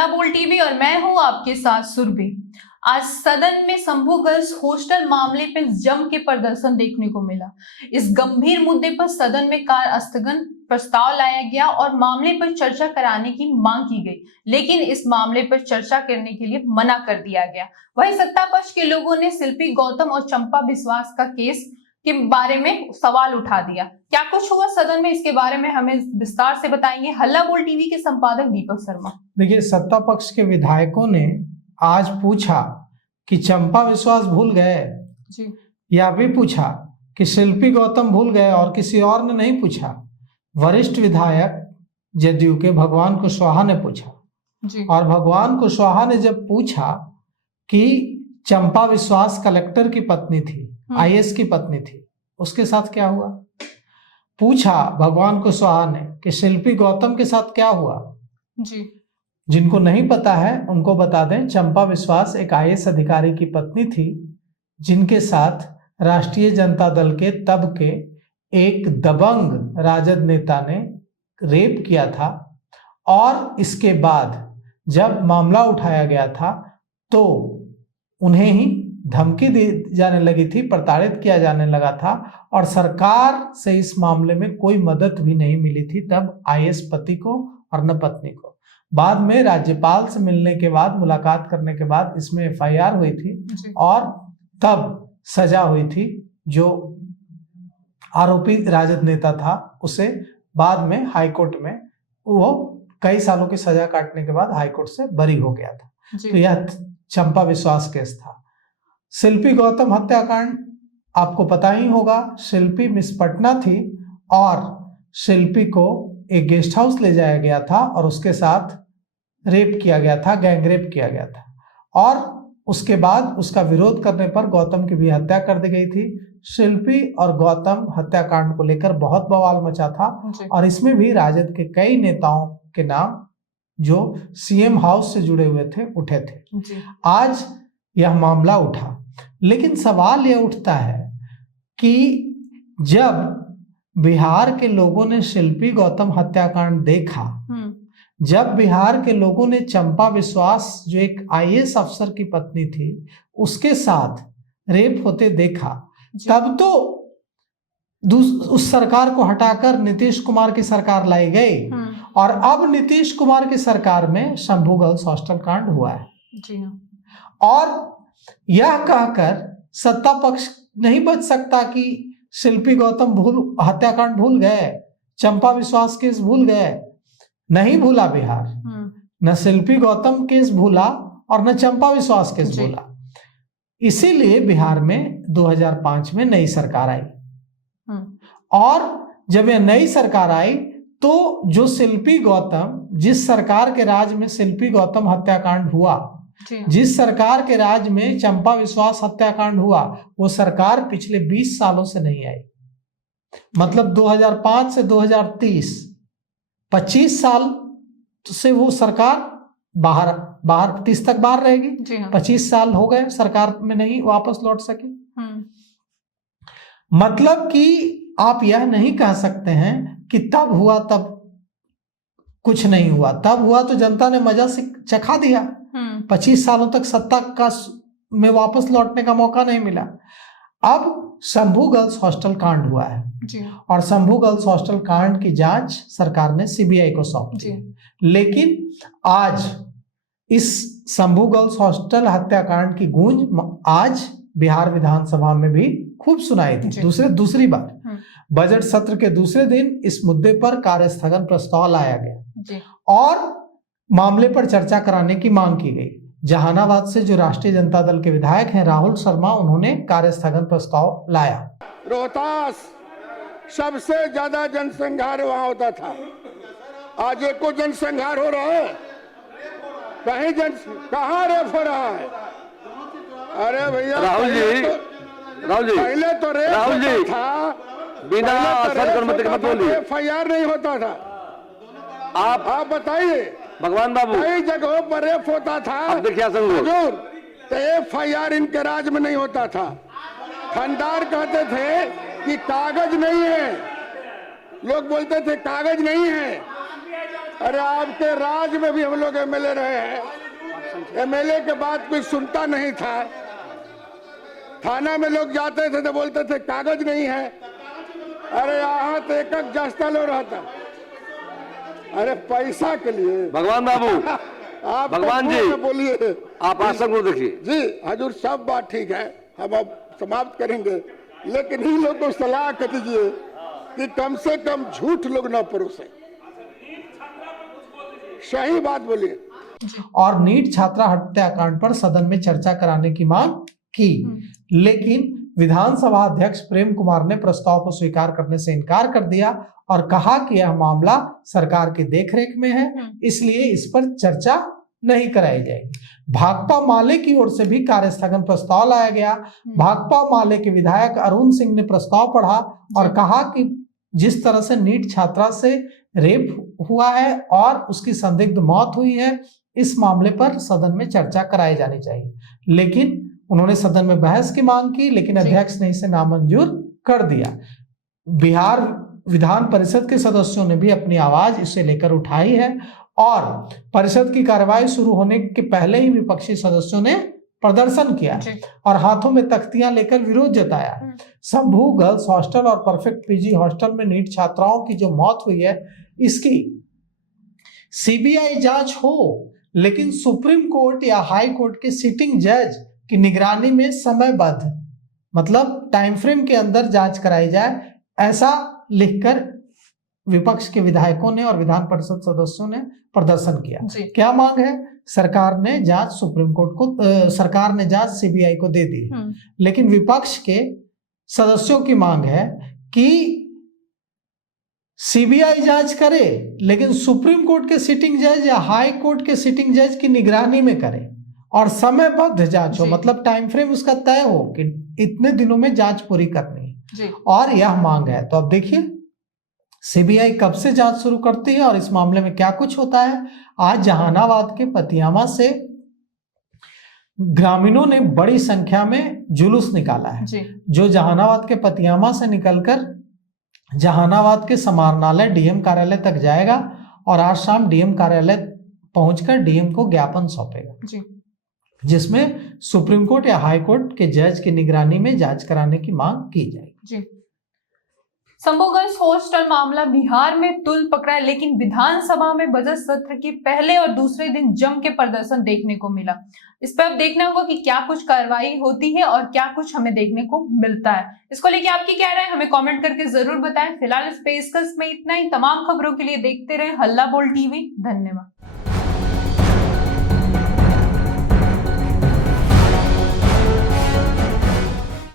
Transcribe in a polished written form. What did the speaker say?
हल्ला बोल टीवी और मैं हूं आपके साथ सुरभि। आज सदन में शंभू गर्ल्स हॉस्टल मामले पर जम के प्रदर्शन देखने को मिला। इस गंभीर मुद्दे पर सदन में कार्य स्थगन प्रस्ताव लाया गया और मामले पर चर्चा कराने की मांग की गई, लेकिन इस मामले पर चर्चा करने के लिए मना कर दिया गया। वहीं सत्ता पक्ष के लोगों ने शिल्पी गौतम और चंपा विश्वास का केस के बारे में सवाल उठा दिया। क्या कुछ हुआ सदन में, इसके बारे में हमें विस्तार से बताएंगे हल्ला बोल टीवी के संपादक दीपक शर्मा। देखिए, सत्ता पक्ष के विधायकों ने आज पूछा कि चंपा विश्वास भूल गए जी, या भी पूछा कि शिल्पी गौतम भूल गए और किसी और ने नहीं पूछा। वरिष्ठ विधायक जदयू के भगवान कुशवाहा ने पूछा जी। और भगवान कुशवाहा ने जब पूछा कि चंपा विश्वास कलेक्टर की पत्नी थी, आईएएस की पत्नी थी, उसके साथ क्या हुआ। पूछा भगवान कुशवाहा ने कि शिल्पी गौतम के साथ क्या हुआ जी। जिनको नहीं पता है उनको बता दें, चंपा विश्वास एक आईएएस अधिकारी की पत्नी थी जिनके साथ राष्ट्रीय जनता दल के तब के एक दबंग राजद नेता ने रेप किया था। और इसके बाद जब मामला उठाया गया था तो उन्हें ही धमकी दी जाने लगी थी, प्रताड़ित किया जाने लगा था और सरकार से इस मामले में कोई मदद भी नहीं मिली थी तब आईएएस पति को और न पत्नी को। बाद में राज्यपाल से मिलने के बाद, मुलाकात करने के बाद इसमें एफआईआर हुई थी और तब सजा हुई थी। जो आरोपी राजद नेता था उसे बाद में हाईकोर्ट में वो कई सालों की सजा काटने के बाद हाईकोर्ट से बरी हो गया था। तो यह चंपा विश्वास केस था। शिल्पी गौतम हत्याकांड आपको पता ही होगा। शिल्पी मिस पटना थी और शिल्पी को एक गेस्ट हाउस ले जाया गया था और उसके साथ रेप किया गया था, गैंग रेप किया गया था और उसके बाद उसका विरोध करने पर गौतम की भी हत्या कर दी गई थी। शिल्पी और गौतम हत्याकांड को लेकर बहुत बवाल मचा था और इसमें भी राजद के कई नेताओं के नाम जो सीएम हाउस से जुड़े हुए थे उठे थे। आज यह मामला उठा, लेकिन सवाल यह उठता है कि जब बिहार के लोगों ने शिल्पी गौतम हत्याकांड देखा, जब बिहार के लोगों ने चंपा विश्वास जो एक आईएएस अफसर की पत्नी थी उसके साथ रेप होते देखा, तब तो उस सरकार को हटाकर नीतीश कुमार की सरकार लाई गई और अब नीतीश कुमार की सरकार में शंभू गर्ल्स हॉस्टल कांड हुआ है। जी और यह कहकर सत्ता पक्ष नहीं बच सकता कि शिल्पी गौतम हत्याकांड भूल गए, चंपा विश्वास केस भूल गए। नहीं भूला बिहार, न शिल्पी गौतम केस भूला और न चंपा विश्वास केस भूला। इसीलिए बिहार में 2005 में नई सरकार आई और जब यह नई सरकार आई तो जो शिल्पी गौतम, जिस सरकार के राज में शिल्पी गौतम हत्याकांड हुआ, जिस सरकार के राज में चंपा विश्वास हत्याकांड हुआ, वो सरकार पिछले 20 सालों से नहीं आई। मतलब 2005 से 2030 25 साल से वो सरकार बाहर 30 तक बाहर रहेगी। 25 साल हो गए सरकार में नहीं वापस लौट सकी। मतलब कि आप यह नहीं कह सकते हैं कि तब हुआ तब कुछ नहीं हुआ। तब हुआ तो जनता ने मजा से चखा दिया। 25 सालों तक सत्ता का में वापस लौटने का मौका नहीं मिला। अब शंभू गर्ल्स हॉस्टल कांड हुआ है और शंभू गर्ल्स हॉस्टल कांड की जांच सरकार ने सीबीआई को सौंप दी। लेकिन आज इस शंभू गर्ल्स हॉस्टल हत्याकांड की गूंज आज बिहार विधानसभा में भी खूब सुनाई थी। दूसरी बार बजट सत्र के दूसरे दिन इस मुद्दे पर कार्य स्थगन प्रस्ताव लाया गया और मामले पर चर्चा कराने की मांग की गई। जहानाबाद से जो राष्ट्रीय जनता दल के विधायक हैं राहुल शर्मा, उन्होंने कार्य स्थगन प्रस्ताव लाया। रोहतास सबसे ज्यादा जनसंहार वहां होता था, आज एक को जनसंहार हो रहा है। कहीं कहाँ रेप हो रहा है? अरे भैया राहुल जी, पहले तो रेप था, बिना एफआईआर नहीं होता था। आप बताइए, भगवान बाबू कई जगहों पर रेप होता था हजूर, तो एफआईआर इनके राज में नहीं होता था। खंडार कहते थे कि कागज नहीं है, लोग बोलते थे कागज नहीं है, अरे आपके राज में भी हम लोग एमएलए रहे हैं। एमएलए के बाद कोई सुनता नहीं था। थाना में लोग जाते थे तो बोलते थे कागज नहीं है। अरे यहाँ तो एक एक जास्ता लो रहता। अरे पैसा के लिए भगवान बाबू, आप भगवान जी, बोलिए। आप आसन को देखिए। जी हजूर, सब बात ठीक है, हम अब समाप्त करेंगे, लेकिन इन लोग को सलाह कर दीजिए कि कम से कम झूठ लोग न परोसे, सही बात बोलिए। और नीट छात्रा हत्याकांड पर सदन में चर्चा कराने की मांग की, लेकिन विधानसभा अध्यक्ष प्रेम कुमार ने प्रस्ताव को स्वीकार करने से इनकार कर दिया और कहा कि यह मामला सरकार की देखरेख में है, इसलिए इस पर चर्चा नहीं कराई जाएगी। भाकपा माले की ओर से भी कार्यस्थगन प्रस्ताव लाया गया। भाकपा माले के विधायक अरुण सिंह ने प्रस्ताव पढ़ा और कहा कि जिस तरह से नीट छात्रा से रेप हुआ है और उसकी संदिग्ध मौत हुई है, इस मामले पर सदन में चर्चा कराई जानी चाहिए। लेकिन उन्होंने सदन में बहस की मांग की, लेकिन अध्यक्ष ने इसे नामंजूर कर दिया। बिहार विधान परिषद के सदस्यों ने भी अपनी आवाज इसे लेकर उठाई है और परिषद की कार्यवाही शुरू होने के पहले ही विपक्षी सदस्यों ने प्रदर्शन किया और हाथों में तख्तियां लेकर विरोध जताया। शंभू गर्ल्स हॉस्टल और परफेक्ट पीजी हॉस्टल में नीट छात्राओं की जो मौत हुई है, इसकी सीबीआई जांच हो, लेकिन सुप्रीम कोर्ट या हाई कोर्ट के सिटिंग जज की निगरानी में समयबद्ध, मतलब टाइम फ्रेम के अंदर जांच कराई जाए, ऐसा लिखकर विपक्ष के विधायकों ने और विधान परिषद सदस्यों ने प्रदर्शन किया। क्या मांग है? सरकार ने जांच सुप्रीम कोर्ट को, सरकार ने जांच सीबीआई को दे दी, लेकिन विपक्ष के सदस्यों की मांग है कि सीबीआई जांच करे, लेकिन सुप्रीम कोर्ट के सिटिंग जज या हाई कोर्ट के सिटिंग जज की निगरानी में करे और समयबद्ध जांच हो, मतलब टाइम फ्रेम उसका तय हो कि इतने दिनों में जांच पूरी करनी है, और यह मांग है। तो अब देखिए सीबीआई कब से जांच शुरू करती है और इस मामले में क्या कुछ होता है। आज जहानाबाद के पतियामा से ग्रामीणों ने बड़ी संख्या में जुलूस निकाला है, जो जहानाबाद के पतियामा से निकलकर जहानाबाद के समाहरणालय डीएम कार्यालय तक जाएगा और आज शाम डीएम कार्यालय पहुंचकर डीएम को ज्ञापन सौंपेगा, जिसमें सुप्रीम कोर्ट या हाई कोर्ट के जज की निगरानी में जांच कराने की मांग की जाएगी। शंभू गर्ल्स हॉस्टल मामला बिहार में तूल पकड़ा है, लेकिन विधानसभा में बजट सत्र के पहले और दूसरे दिन जम के प्रदर्शन देखने को मिला। इस पर अब देखना होगा कि क्या कुछ कार्रवाई होती है और क्या कुछ हमें देखने को मिलता है। इसको लेके आपकी क्या राय है, हमें कमेंट करके जरूर बताएं। फिलहाल इस पेशकश में इतना ही। तमाम खबरों के लिए देखते रहे हल्ला बोल टीवी। धन्यवाद।